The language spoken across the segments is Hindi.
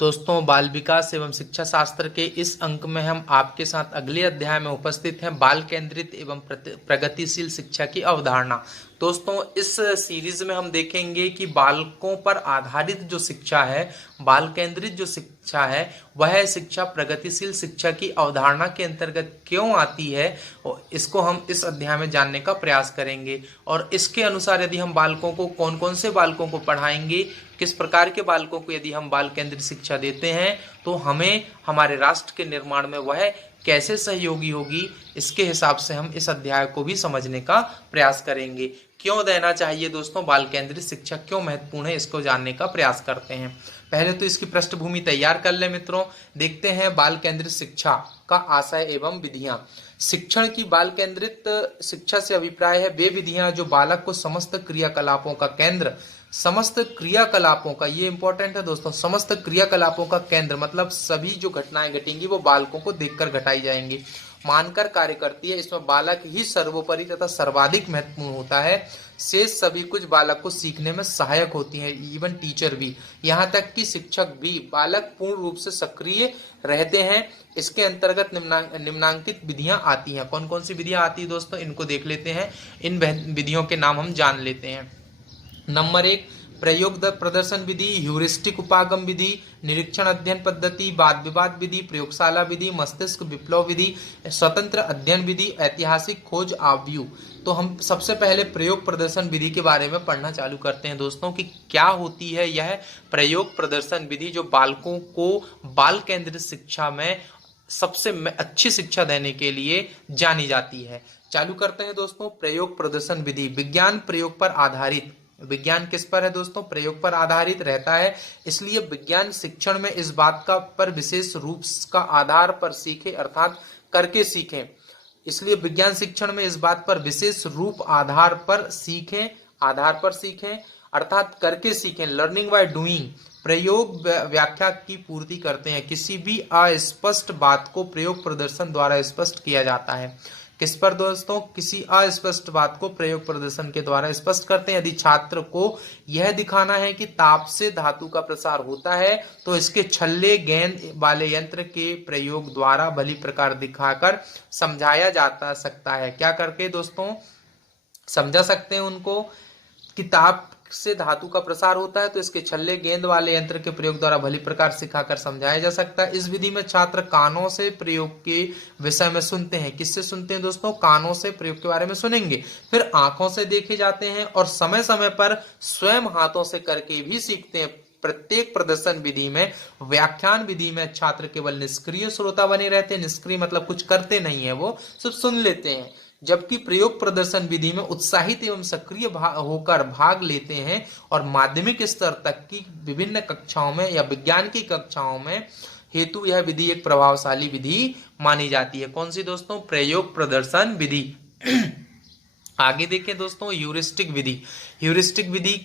दोस्तों, बाल विकास एवं शिक्षा शास्त्र के इस अंक में हम आपके साथ अगले अध्याय में उपस्थित हैं, बाल केंद्रित एवं प्रगतिशील शिक्षा की अवधारणा। दोस्तों, इस सीरीज में हम देखेंगे कि बालकों पर आधारित जो शिक्षा है, बाल केंद्रित जो शिक्षा है, वह शिक्षा प्रगतिशील शिक्षा की अवधारणा के अंतर्गत क्यों आती है, और इसको हम इस अध्याय में जानने का प्रयास करेंगे। और इसके अनुसार यदि हम बालकों को कौन कौन से बालकों को पढ़ाएंगे, किस प्रकार के बालकों को यदि हम बाल केंद्रित शिक्षा देते हैं तो हमें हमारे राष्ट्र के निर्माण में वह कैसे सहयोगी होगी, इसके हिसाब से हम इस अध्याय को भी समझने का प्रयास करेंगे। क्यों देना चाहिए दोस्तों, बाल केंद्रित शिक्षा क्यों महत्वपूर्ण है, इसको जानने का प्रयास करते हैं। पहले तो इसकी पृष्ठभूमि तैयार कर ले मित्रों। देखते हैं बाल केंद्रित शिक्षा का आशय एवं विधियां। शिक्षण की बाल केंद्रित शिक्षा से अभिप्राय है वे विधियां जो बालक को समस्त क्रियाकलापों का केंद्र, समस्त क्रियाकलापों का, ये इंपॉर्टेंट है दोस्तों, समस्त क्रियाकलापों का केंद्र मतलब सभी जो घटनाएं घटेंगी वो बालकों को देखकर घटाई जाएंगी, मानकर कार्य करती है। इसमें बालक ही सर्वोपरि तथा सर्वाधिक महत्वपूर्ण होता है। शेष सभी कुछ बालक को सीखने में सहायक होती हैं, इवन टीचर भी, यहाँ तक कि शिक्षक भी। बालक पूर्ण रूप से सक्रिय रहते हैं। इसके अंतर्गत निम्नांकित विधियां आती हैं। कौन कौन सी विधियां आती है दोस्तों, इनको देख लेते हैं। इन विधियों के नाम हम जान लेते हैं। नंबर 1, प्रयोग प्रदर्शन विधि, ह्यूरिस्टिक उपागम विधि, निरीक्षण अध्ययन पद्धति, वाद विवाद विधि, प्रयोगशाला विधि, मस्तिष्क विप्लव विधि, स्वतंत्र अध्ययन विधि, ऐतिहासिक खोज आव्यूह। तो हम सबसे पहले प्रयोग प्रदर्शन विधि के बारे में पढ़ना चालू करते हैं दोस्तों कि क्या होती है यह प्रयोग प्रदर्शन विधि, जो बालकों को बाल केंद्रित शिक्षा में सबसे अच्छी शिक्षा देने के लिए जानी जाती है। चालू करते हैं दोस्तों। प्रयोग प्रदर्शन विधि विज्ञान प्रयोग पर आधारित। विज्ञान किस पर है दोस्तों, प्रयोग पर आधारित रहता है। इसलिए विज्ञान शिक्षण में इस बात का पर विशेष रूप का आधार पर सीखे, अर्थात करके सीखें। इसलिए विज्ञान शिक्षण में इस बात पर विशेष रूप आधार पर सीखें अर्थात करके सीखें। Learning by doing. प्रयोग व्याख्या की पूर्ति करते हैं। किसी भी अस्पष्ट बात को प्रयोग प्रदर्शन द्वारा स्पष्ट किया जाता है। किस पर दोस्तों, किसी अस्पष्ट बात को प्रयोग प्रदर्शन के द्वारा स्पष्ट करते हैं। यदि छात्र को यह दिखाना है कि ताप से धातु का प्रसार होता है तो इसके छल्ले गेंद वाले यंत्र के प्रयोग द्वारा भली प्रकार दिखाकर समझाया जा सकता है। क्या करके दोस्तों समझा सकते हैं उनको कि ताप से धातु का प्रसार होता है तो इसके छल्ले गेंद वाले यंत्र के प्रयोग द्वारा भली प्रकार सिखाकर समझाया जा सकता है। इस विधि में छात्र कानों से प्रयोग के विषय में सुनते हैं। किससे सुनते हैं दोस्तों, कानों से प्रयोग के बारे में सुनेंगे, फिर आंखों से देखे जाते हैं और समय समय पर स्वयं हाथों से करके भी सीखते हैं। प्रत्येक प्रदर्शन विधि में, व्याख्यान विधि में छात्र केवल निष्क्रिय श्रोता बने रहते हैं। निष्क्रिय मतलब कुछ करते नहीं है, वो सिर्फ सुन लेते हैं। जबकि प्रयोग प्रदर्शन विधि में उत्साहित एवं सक्रिय होकर भाग लेते हैं और माध्यमिक स्तर तक की विभिन्न कक्षाओं में या विज्ञान की कक्षाओं में हेतु यह विधि एक प्रभावशाली विधि मानी जाती है। कौन सी दोस्तों, प्रयोग प्रदर्शन विधि। आगे देखें दोस्तों, ह्यूरिस्टिक विधि। ह्यूरिस्टिक विधि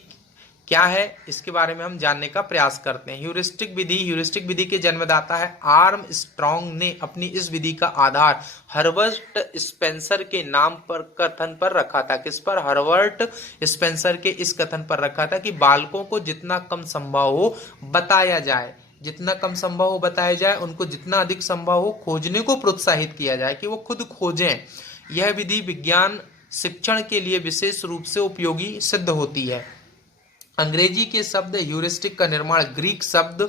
क्या है, इसके बारे में हम जानने का प्रयास करते हैं। ह्यूरिस्टिक विधि के जन्मदाता है आर्मस्ट्रॉन्ग ने अपनी इस विधि का आधार हर्बर्ट स्पेंसर के नाम पर कथन पर रखा था। किस पर, हर्बर्ट स्पेंसर के इस कथन पर रखा था कि बालकों को जितना कम संभव हो बताया जाए, उनको जितना अधिक संभव हो खोजने को प्रोत्साहित किया जाए, कि वो खुद खोजें। यह विधि विज्ञान शिक्षण के लिए विशेष रूप से उपयोगी सिद्ध होती है। अंग्रेजी के शब्द ह्यूरिस्टिक का निर्माण ग्रीक शब्द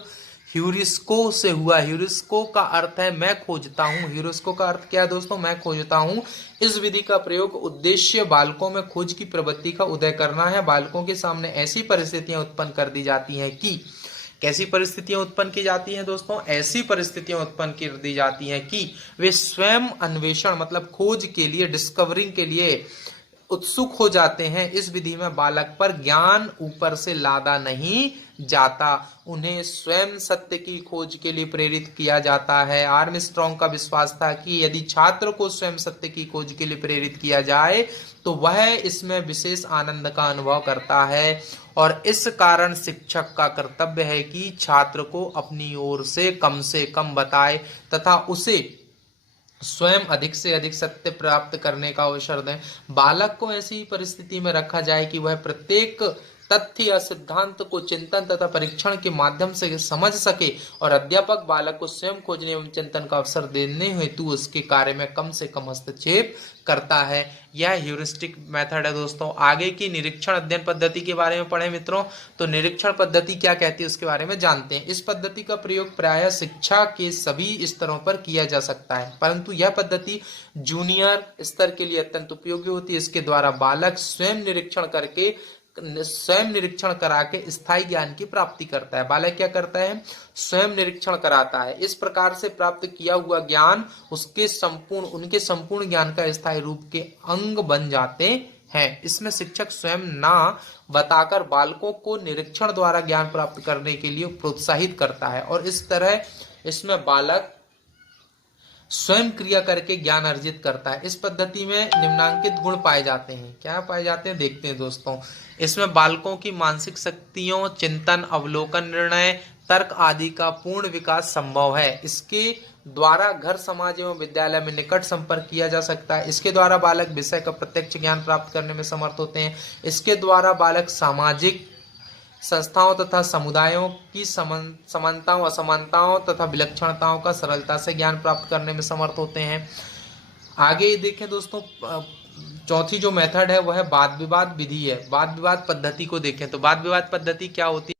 ह्यूरिस्को से हुआ। ह्यूरिस्को का अर्थ है मैं खोजता हूँ। ह्यूरिस्को का अर्थ क्या है दोस्तों, मैं खोजता हूँ। इस विधि का प्रयोग उद्देश्य बालकों में खोज की प्रवृत्ति का उदय करना है। बालकों के सामने ऐसी परिस्थितियां उत्पन्न कर दी जाती हैं कि, कैसी परिस्थितियां उत्पन्न की जाती हैं दोस्तों, ऐसी परिस्थितियां उत्पन्न कर दी जाती हैं कि वे स्वयं अन्वेषण मतलब खोज के लिए, डिस्कवरिंग के लिए उत्सुक हो जाते हैं। इस विधि में बालक पर ज्ञान ऊपर से लादा नहीं जाता, उन्हें स्वयं सत्य की खोज के लिए प्रेरित किया जाता है। आर्मस्ट्रॉन्ग का विश्वास था कि यदि छात्र को स्वयं सत्य की खोज के लिए प्रेरित किया जाए तो वह इसमें विशेष आनंद का अनुभव करता है, और इस कारण शिक्षक का कर्तव्य है कि छात्र को अपनी ओर से कम बताए तथा उसे स्वयं अधिक से अधिक सत्य प्राप्त करने का अवसर दें। बालक को ऐसी परिस्थिति में रखा जाए कि वह प्रत्येक तथ्य या सिद्धांत को चिंतन तथा परीक्षण के माध्यम से समझ सके और अध्यापक बालक को स्वयं खोजने एवं चिंतन का अवसर देने हेतु उसके कार्य में कम से कम हस्तक्षेप करता है। यह ह्यूरिस्टिक मेथड है दोस्तों। आगे की निरीक्षण अध्ययन पद्धति के बारे में पढ़ें मित्रों, तो निरीक्षण पद्धति क्या कहती है उसके बारे में जानते हैं। इस पद्धति का प्रयोग प्रायः शिक्षा के सभी स्तरों पर किया जा सकता है, परंतु यह पद्धति जूनियर स्तर के लिए अत्यंत उपयोगी होती है। इसके द्वारा बालक स्वयं निरीक्षण करा के स्थायी ज्ञान की प्राप्ति करता है। बालक क्या करता है? स्वयं निरीक्षण कराता है। इस प्रकार से प्राप्त किया हुआ ज्ञान उनके संपूर्ण ज्ञान का स्थायी रूप के अंग बन जाते हैं। इसमें शिक्षक स्वयं ना बताकर बालकों को निरीक्षण द्वारा ज्ञान प्राप्त करने के लिए प्रोत्साहित करता है और इस तरह इसमें बालक स्वयं क्रिया करके ज्ञान अर्जित करता है। इस पद्धति में निम्नांकित गुण पाए जाते हैं। क्या पाए जाते हैं देखते हैं दोस्तों। इसमें बालकों की मानसिक शक्तियों, चिंतन, अवलोकन, निर्णय, तर्क आदि का पूर्ण विकास संभव है। इसके द्वारा घर, समाज एवं विद्यालय में निकट संपर्क किया जा सकता है। इसके द्वारा बालक विषय का प्रत्यक्ष ज्ञान प्राप्त करने में समर्थ होते हैं। इसके द्वारा बालक सामाजिक संस्थाओं तथा समुदायों की समानताओं, असमानताओं तथा विलक्षणताओं का सरलता से ज्ञान प्राप्त करने में समर्थ होते हैं। आगे देखें दोस्तों, चौथी जो मेथड है वह है वाद विवाद विधि है। वाद विवाद पद्धति को देखें तो वाद विवाद पद्धति क्या होती है?